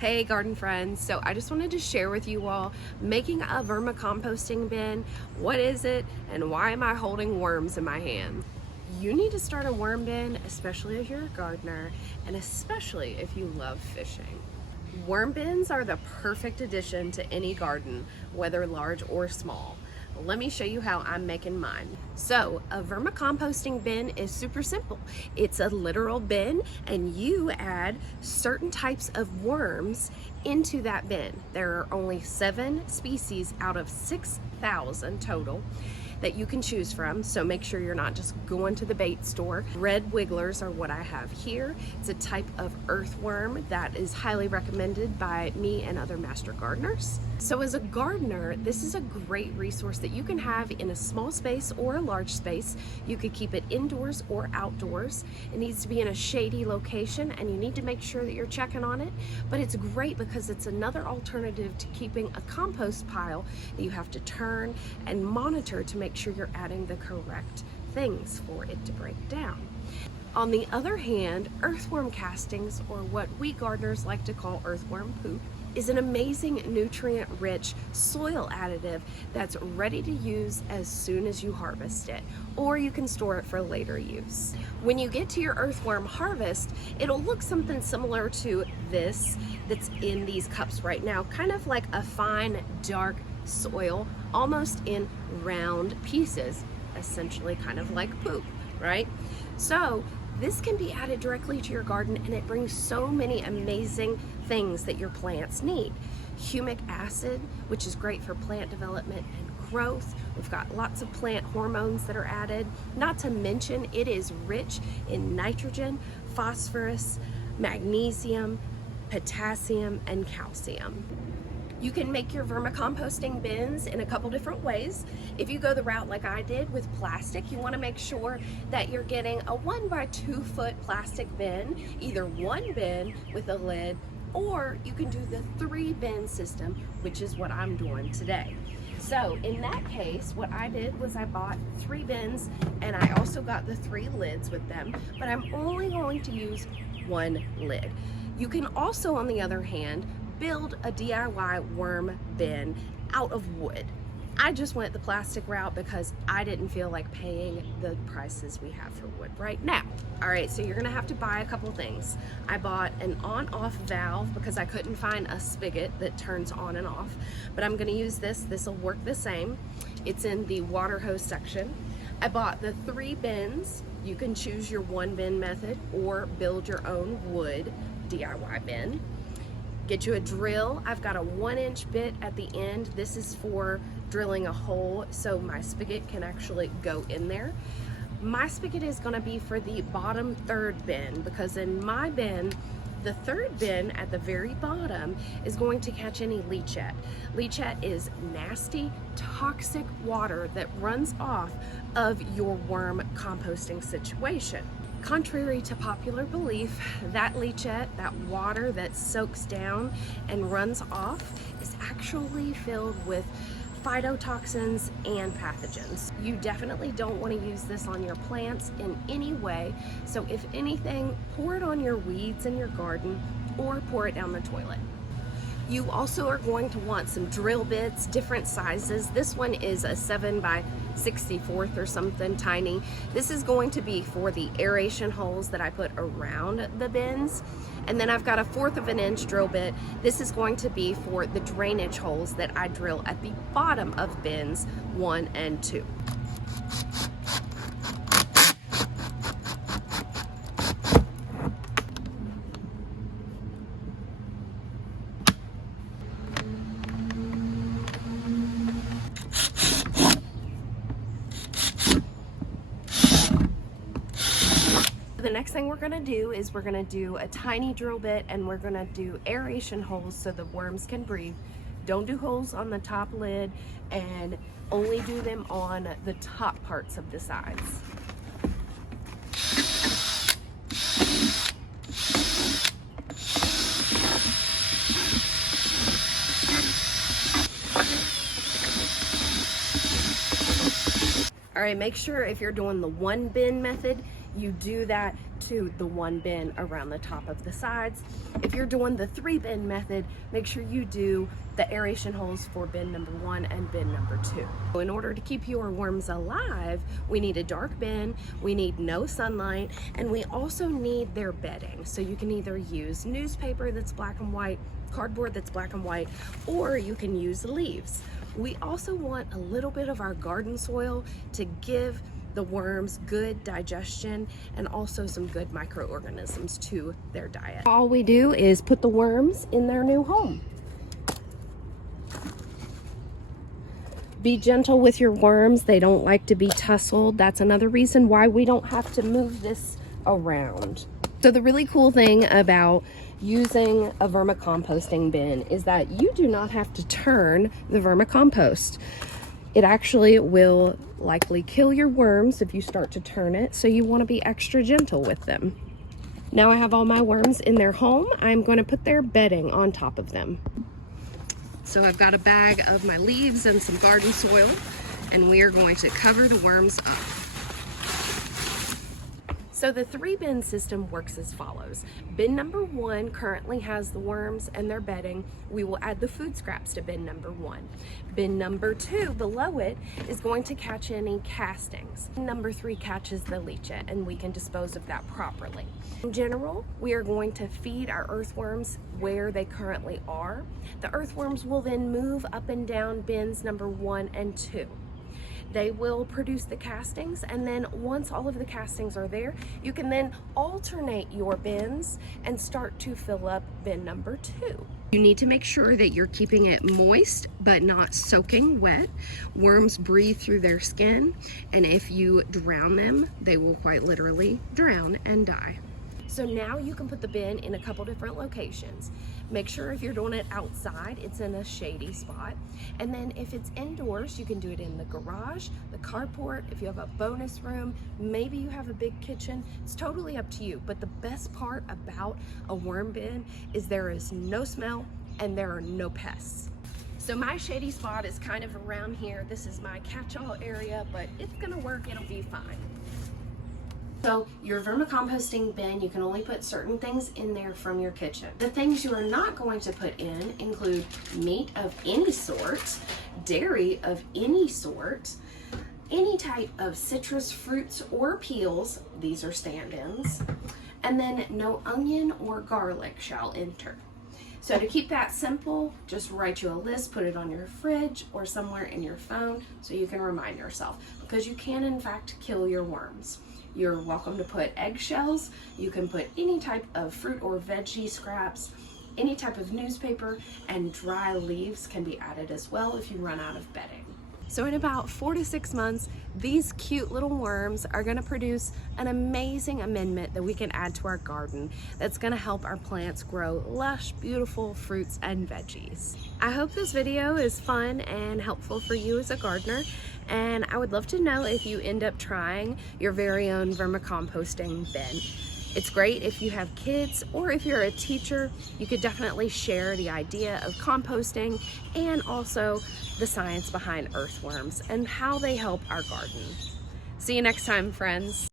Hey garden friends, so I just wanted to share with you all making a vermicomposting bin. What is it and why am I holding worms in my hand? You need to start a worm bin, especially if you're a gardener and especially if you love fishing. Worm bins are the perfect addition to any garden, whether large or small. Let me show you how I'm making mine. So a vermicomposting bin is super simple. It's a literal bin and you add certain types of worms into that bin. There are only 7 species out of 6,000 total that you can choose from, so make sure you're not just going to the bait store. Red wigglers are what I have here. It's a type of earthworm that is highly recommended by me and other master gardeners. So as a gardener, this is a great resource that you can have in a small space or a large space. You could keep it indoors or outdoors. It needs to be in a shady location and you need to make sure that you're checking on it, but it's great because it's another alternative to keeping a compost pile that you have to turn and monitor to make sure you're adding the correct things for it to break down. On the other hand, earthworm castings, or what we gardeners like to call earthworm poop, is an amazing nutrient-rich soil additive that's ready to use as soon as you harvest it, or you can store it for later use. When you get to your earthworm harvest, it'll look something similar to this that's in these cups right now, kind of like a fine, dark soil, almost in round pieces, essentially kind of like poop, right? So this can be added directly to your garden and it brings so many amazing things that your plants need. Humic acid, which is great for plant development and growth. We've got lots of plant hormones that are added. Not to mention it is rich in nitrogen, phosphorus, magnesium, potassium, and calcium. You can make your vermicomposting bins in a couple different ways. If you go the route like I did with plastic, you want to make sure that you're getting a 1 by 2 foot plastic bin, either one bin with a lid, or you can do the 3 bin system, which is what I'm doing today. So in that case, what I did was I bought 3 bins and I also got the 3 lids with them, but I'm only going to use 1 lid. You can also, on the other hand, build a DIY worm bin out of wood. I just went the plastic route because I didn't feel like paying the prices we have for wood right now. All right, so you're gonna have to buy a couple things. I bought an on-off valve because I couldn't find a spigot that turns on and off, but I'm gonna use this. This will work the same. It's in the water hose section. I bought the 3 bins. You can choose your 1 bin method or build your own wood DIY bin. Get you a drill. I've got a 1-inch bit at the end. This is for drilling a hole so my spigot can actually go in there. My spigot is going to be for the bottom 3rd bin because in my bin, the 3rd bin at the very bottom is going to catch any leachate. Leachate is nasty, toxic water that runs off of your worm composting situation. Contrary to popular belief, that leachate, that water that soaks down and runs off, is actually filled with phytotoxins and pathogens. You definitely don't want to use this on your plants in any way, so if anything, pour it on your weeds in your garden or pour it down the toilet. You also are going to want some drill bits, different sizes. This one is a 7 by 64th or something tiny. This is going to be for the aeration holes that I put around the bins. And then I've got a 1/4 of an inch drill bit. This is going to be for the drainage holes that I drill at the bottom of bins 1 and 2. The next thing we're gonna do is we're gonna do a tiny drill bit and we're gonna do aeration holes so the worms can breathe. Don't do holes on the top lid and only do them on the top parts of the sides. All right, make sure if you're doing the 1 bin method, you do that to the 1 bin around the top of the sides. If you're doing the 3-bin method, make sure you do the aeration holes for bin number 1 and bin number 2. In order to keep your worms alive, we need a dark bin, we need no sunlight, and we also need their bedding. So you can either use newspaper that's black and white, cardboard that's black and white, or you can use leaves. We also want a little bit of our garden soil to give the worms good digestion and also some good microorganisms to their diet. All we do is put the worms in their new home. Be gentle with your worms. They don't like to be tussled. That's another reason why we don't have to move this around. So the really cool thing about using a vermicomposting bin is that you do not have to turn the vermicompost. It actually will likely kill your worms if you start to turn it, so you want to be extra gentle with them. Now I have all my worms in their home. I'm going to put their bedding on top of them. So I've got a bag of my leaves and some garden soil, and we are going to cover the worms up. So the 3-bin system works as follows. Bin number 1 currently has the worms and their bedding. We will add the food scraps to bin number 1. Bin number 2 below it is going to catch any castings. Bin number 3 catches the leachate, and we can dispose of that properly. In general, we are going to feed our earthworms where they currently are. The earthworms will then move up and down bins number 1 and 2. They will produce the castings, and then once all of the castings are there, you can then alternate your bins and start to fill up bin number 2. You need to make sure that you're keeping it moist but not soaking wet. Worms breathe through their skin, and if you drown them, they will quite literally drown and die. So now you can put the bin in a couple different locations. Make sure if you're doing it outside, it's in a shady spot. And then if it's indoors, you can do it in the garage, the carport, if you have a bonus room, maybe you have a big kitchen. It's totally up to you. But the best part about a worm bin is there is no smell and there are no pests. So my shady spot is kind of around here. This is my catch-all area, but it's gonna work, it'll be fine. So your vermicomposting bin, you can only put certain things in there from your kitchen. The things you are not going to put in include meat of any sort, dairy of any sort, any type of citrus fruits or peels, these are stand-ins, and then no onion or garlic shall enter. So to keep that simple, just write you a list, put it on your fridge or somewhere in your phone so you can remind yourself, because you can in fact kill your worms. You're welcome to put eggshells. You can put any type of fruit or veggie scraps, any type of newspaper, and dry leaves can be added as well if you run out of bedding. So in about 4 to 6 months, these cute little worms are going to produce an amazing amendment that we can add to our garden that's going to help our plants grow lush, beautiful fruits and veggies. I hope this video is fun and helpful for you as a gardener, and I would love to know if you end up trying your very own vermicomposting bin. It's great if you have kids, or if you're a teacher, you could definitely share the idea of composting and also the science behind earthworms and how they help our garden. See you next time, friends.